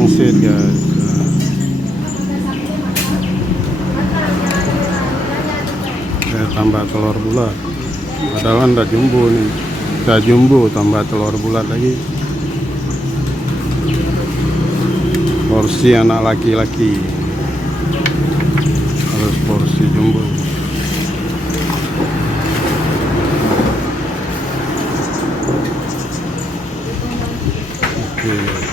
pangsit guys. Tambah telur bulat, padahal udah jumbo nih, udah jumbo tambah telur bulat lagi. Porsi anak laki-laki harus porsi jumbo. Oke.